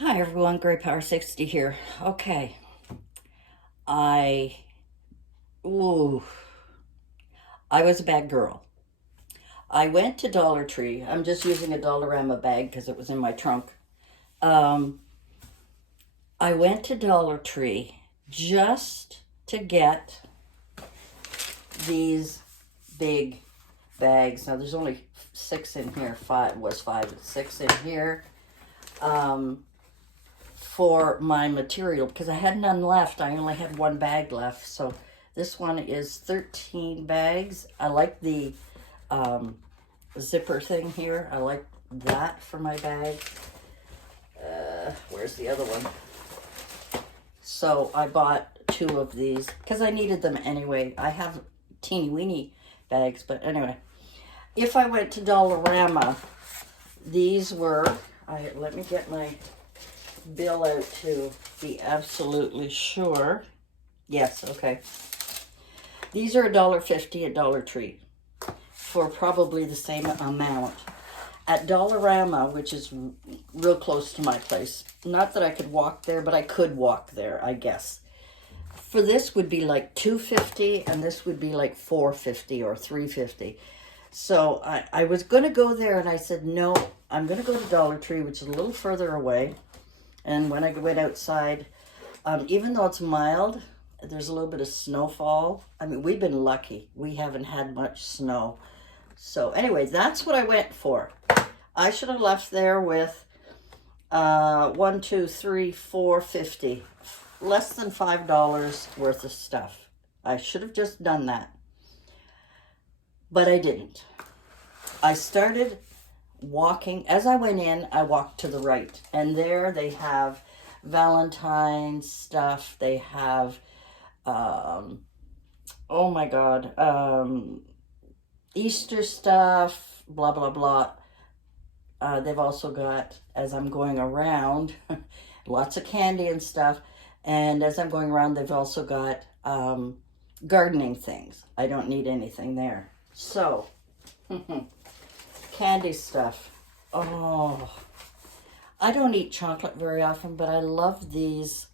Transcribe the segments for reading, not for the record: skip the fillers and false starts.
Hi everyone, Grey Power 60 here. Okay, I, ooh, I was a bad girl. I went to Dollar Tree. I'm just using a Dollarama bag because it was in my trunk. Um, I went to Dollar Tree just to get these big bags. Now there's only six in here. Five was five, six in here. For my material because I had none left. I only had one bag left. So this one is 13 bags. I like the zipper thing here. I like that for my bag. Where's the other one? So I bought two of these because I needed them anyway. I have teeny weeny bags, but anyway. If I went to Dollarama, these were, let me get my bill out to be absolutely sure. Yes, okay. These are $1.50 at Dollar Tree for probably the same amount. At Dollarama, which is real close to my place, not that I could walk there, but I could walk there, I guess. For this would be like $2.50, and this would be like $4.50 or $3.50. So I was going to go there, and I said, no, I'm going to go to Dollar Tree, which is a little further away. And when I went outside, even though it's mild, there's a little bit of snowfall. I mean, we've been lucky. We haven't had much snow. So anyway, that's what I went for. I should have left there with one, two, three, $4.50. Less than $5 worth of stuff. I should have just done that. But I didn't. I started walking. As I went in, I walked to the right. And there they have Valentine's stuff. They have, oh my God, Easter stuff, blah, blah, blah. They've also got, as I'm going around, lots of candy and stuff. And as I'm going around, they've also got gardening things. I don't need anything there. So, candy stuff. Oh, I don't eat chocolate very often, but I love these,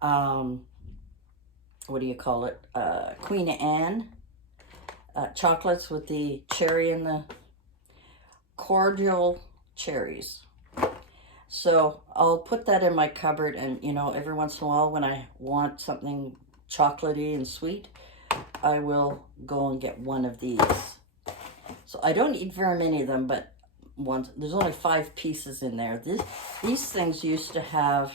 what do you call it? Queen Anne chocolates with the cherry and the cordial cherries. So I'll put that in my cupboard, and you know, every once in a while when I want something chocolatey and sweet, I will go and get one of these. So I don't eat very many of them, but there's only 5 pieces in there. These things used to have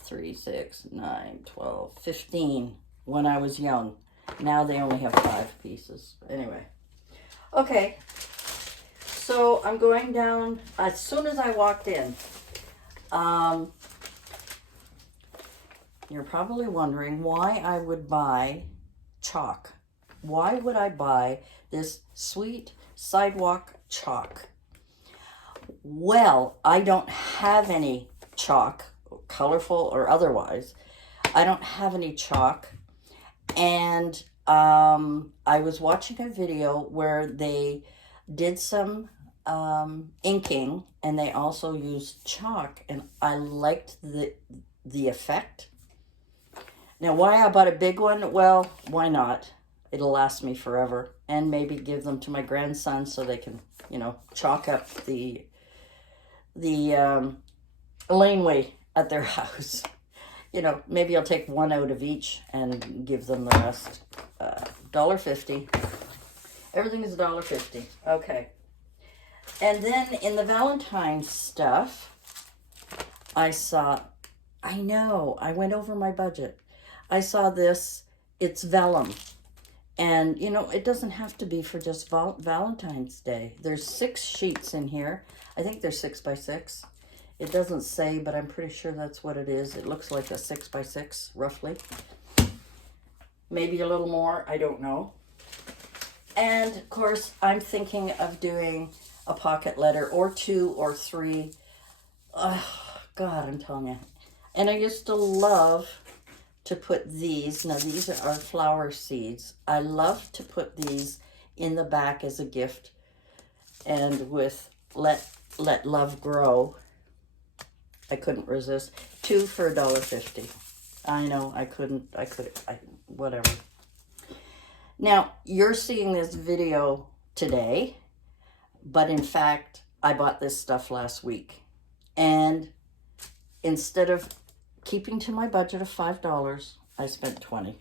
3, 6, 9, 12, 15 when I was young. Now they only have 5 pieces. Anyway. Okay. So I'm going down, as soon as I walked in, you're probably wondering why I would buy chalk. Why would I buy this sweet sidewalk chalk? Well, I don't have any chalk, colorful or otherwise. I don't have any chalk. And I was watching a video where they did some inking, and they also used chalk, and I liked the effect. Now, why I bought a big one? Well, why not? It'll last me forever, and maybe give them to my grandson so they can, you know, chalk up the laneway at their house. You know, maybe I'll take one out of each and give them the rest. $1.50. Everything is $1.50. Okay. And then in the Valentine's stuff, I know, I went over my budget. I saw this, it's vellum. And, you know, it doesn't have to be for just Valentine's Day. There's 6 sheets in here. I think they're 6 by 6. It doesn't say, but I'm pretty sure that's what it is. It looks like a 6 by 6, roughly. Maybe a little more, I don't know. And, of course, I'm thinking of doing a pocket letter or 2 or 3. Oh, God, I'm telling you. And I used to love to put these. Now, these are flower seeds. I love to put these in the back as a gift. And with Let Love Grow. I couldn't resist. 2 for $1.50. I know, whatever. Now, you're seeing this video today, but in fact, I bought this stuff last week. And instead of keeping to my budget of $5, I spent $20.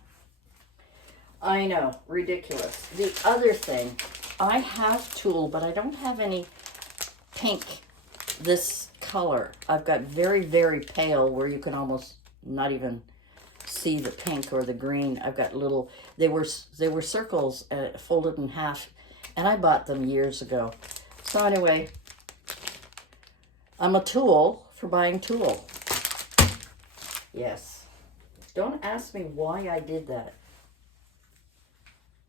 I know, ridiculous. The other thing, I have tulle, but I don't have any pink this color. I've got very, very pale where you can almost not even see the pink or the green. I've got little, they were circles folded in half, and I bought them years ago. So anyway, I'm a tool for buying tulle. Yes. Don't ask me why I did that.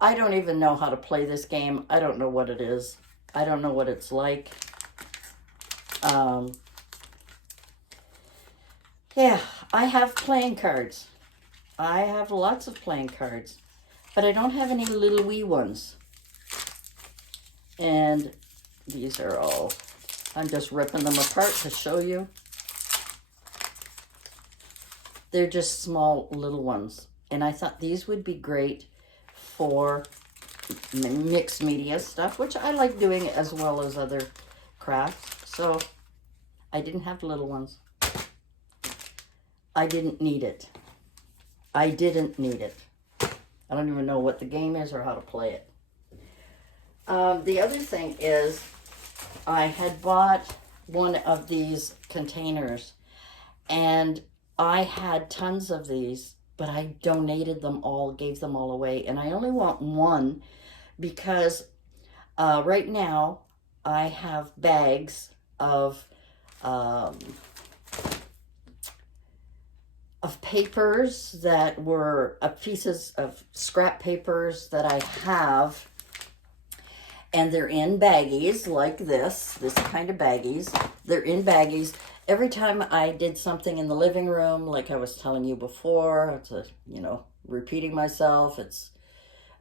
I don't even know how to play this game. I don't know what it is. I don't know what it's like. Yeah, I have playing cards. I have lots of playing cards, but I don't have any little wee ones. And these are all, I'm just ripping them apart to show you. They're just small little ones. And I thought these would be great for mixed media stuff, which I like doing as well as other crafts. So I didn't have little ones. I didn't need it. I didn't need it. I don't even know what the game is or how to play it. The other thing is I had bought one of these containers, and I had tons of these, but I donated them all, gave them all away. And I only want one because right now I have bags of papers that were pieces of scrap papers that I have, and they're in baggies like this kind of baggies. They're in baggies. Every time I did something in the living room, like I was telling you before, it's repeating myself. It's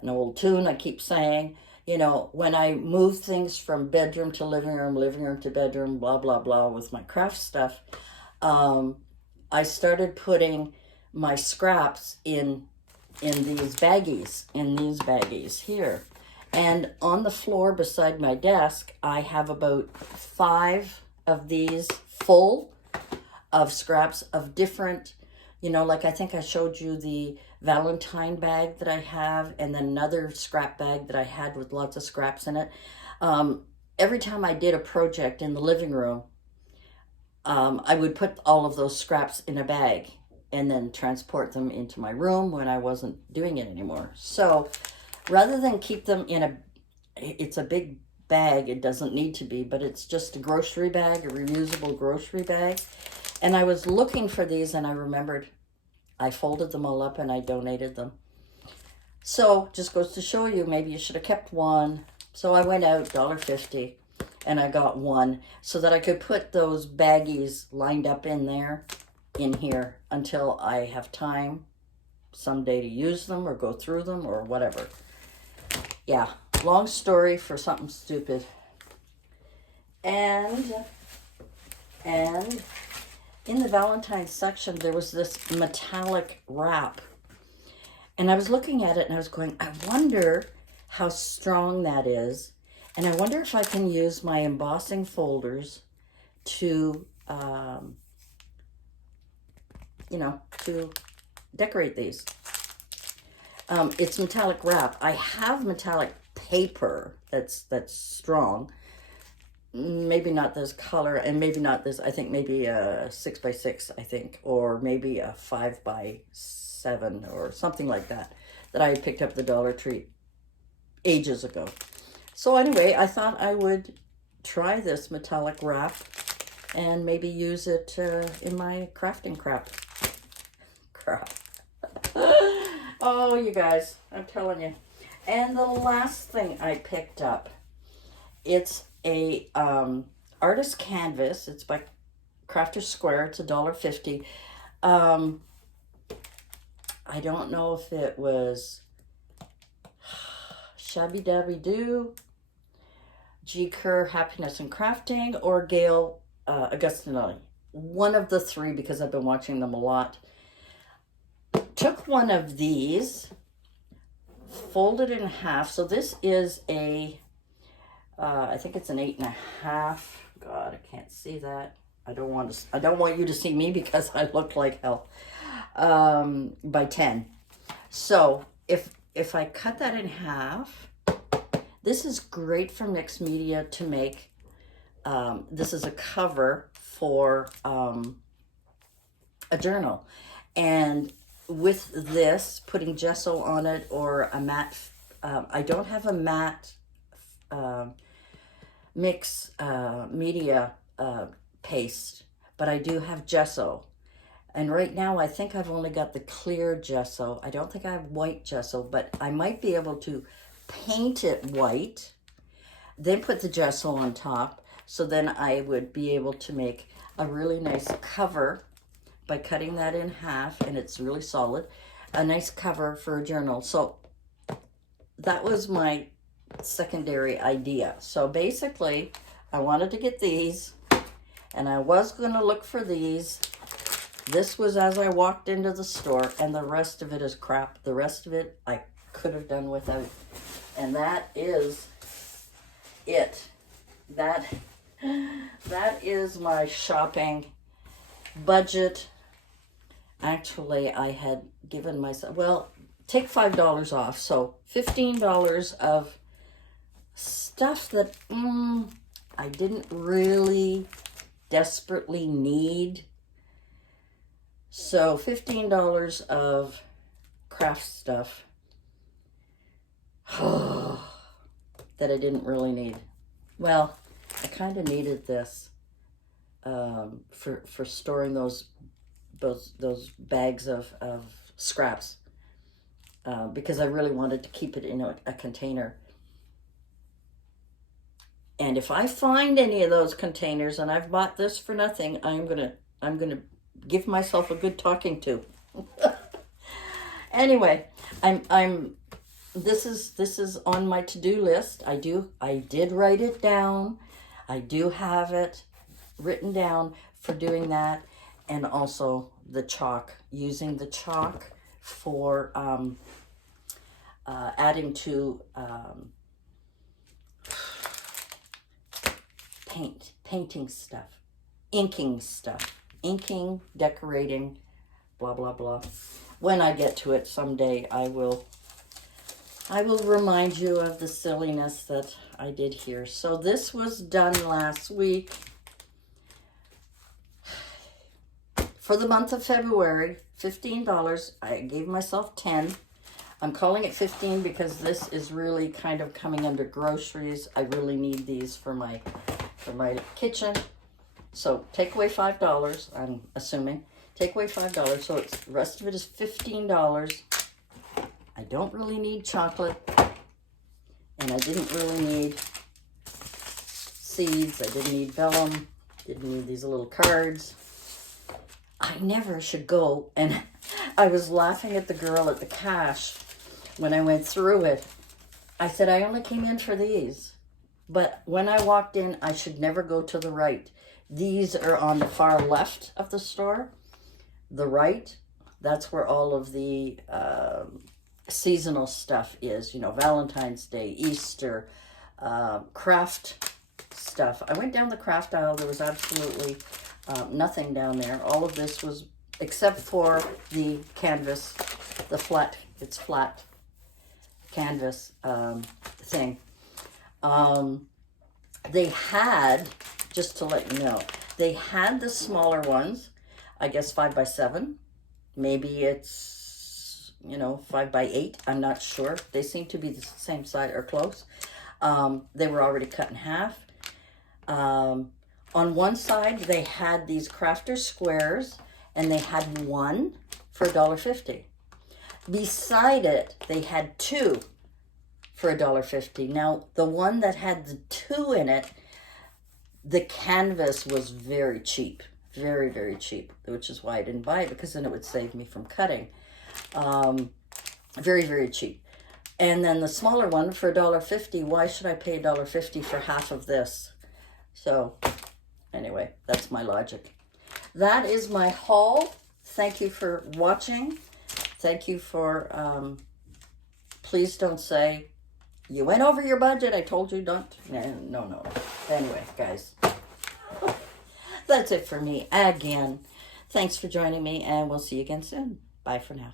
an old tune I keep saying. When I move things from bedroom to living room to bedroom, blah, blah, blah, with my craft stuff, I started putting my scraps in these baggies here. And on the floor beside my desk, I have about 5 of these full of scraps of different, like I think I showed you the Valentine bag that I have, and then another scrap bag that I had with lots of scraps in it. Every time I did a project in the living room, I would put all of those scraps in a bag and then transport them into my room when I wasn't doing it anymore. So rather than keep them in it's a big bag, it doesn't need to be, but it's just a grocery bag, a reusable grocery bag. And I was looking for these, and I remembered I folded them all up and I donated them. So just goes to show you, maybe you should have kept one. So I went out $1.50 and I got one so that I could put those baggies lined up in here until I have time someday to use them or go through them or whatever. Yeah, long story for something stupid. And in the Valentine's section, there was this metallic wrap. And I was looking at it and I was going, I wonder how strong that is. And I wonder if I can use my embossing folders to, to decorate these. It's metallic wrap. I have metallic paper that's strong. Maybe not this color, and maybe not this. I think maybe a 6x6, I think, or maybe a 5x7 or something like that I picked up at the Dollar Tree ages ago. So anyway, I thought I would try this metallic wrap and maybe use it in my crafting crap. Oh, you guys, I'm telling you. And the last thing I picked up, it's a artist canvas. It's by Crafter's Square. It's $1.50. I don't know if it was Shabby Dabby Doo, G. Kerr Happiness and Crafting, or Gail Augustinelli. one of the three because I've been watching them a lot. Took one of these, folded in half. So this is a, I think it's an 8.5. God, I can't see that. I don't want you to see me because I look like hell. By 10. So if I cut that in half, this is great for mixed media to make. This is a cover for a journal. And with this, putting gesso on it or a matte, I don't have a matte mix media paste, but I do have gesso. And right now I think I've only got the clear gesso. I don't think I have white gesso, but I might be able to paint it white, then put the gesso on top. So then I would be able to make a really nice cover by cutting that in half, and it's really solid. A nice cover for a journal. So that was my secondary idea. So basically, I wanted to get these, and I was going to look for these. This was as I walked into the store, and the rest of it is crap. The rest of it I could have done without. And that is it. That is my shopping budget. Actually, I had given myself, well, take $5 off. So $15 of stuff that I didn't really desperately need. So $15 of craft stuff that I didn't really need. Well, I kind of needed this for storing those bags of scraps because I really wanted to keep it in a container. And if I find any of those containers, and I've bought this for nothing, I'm gonna give myself a good talking to. Anyway, this is on my to-do list. I did write it down. I do have it written down for doing that, and also the chalk, using the chalk for adding to painting stuff, inking, decorating, blah, blah, blah. When I get to it someday, I will remind you of the silliness that I did here. So this was done last week. For the month of February, $15. I gave myself 10. I'm calling it 15 because this is really kind of coming under groceries. I really need these for my kitchen. So take away $5, I'm assuming. Take away $5, so the rest of it is $15. I don't really need chocolate, and I didn't really need seeds. I didn't need vellum. Didn't need these little cards. I never should go, and I was laughing at the girl at the cash when I went through it. I said, I only came in for these. But when I walked in, I should never go to the right. These are on the far left of the store. The right, that's where all of the seasonal stuff is. You know, Valentine's Day, Easter, craft stuff. I went down the craft aisle. There was absolutely nothing down there. All of this was, except for the canvas, the flat, it's flat canvas thing. They had, just to let you know, they had the smaller ones, I guess 5x7. Maybe it's, 5x8. I'm not sure. They seem to be the same size or close. They were already cut in half. On one side, they had these crafter squares, and they had one for $1.50. Beside it, they had two for $1.50. Now, the one that had the two in it, the canvas was very cheap. Very, very cheap, which is why I didn't buy it, because then it would save me from cutting. Very, very cheap. And then the smaller one for $1.50, why should I pay $1.50 for half of this? So, anyway, that's my logic. that is my haul. Thank you for watching. Thank you for, please don't say, you went over your budget. I told you don't. No. Anyway, guys, that's it for me again. Thanks for joining me, and we'll see you again soon. Bye for now.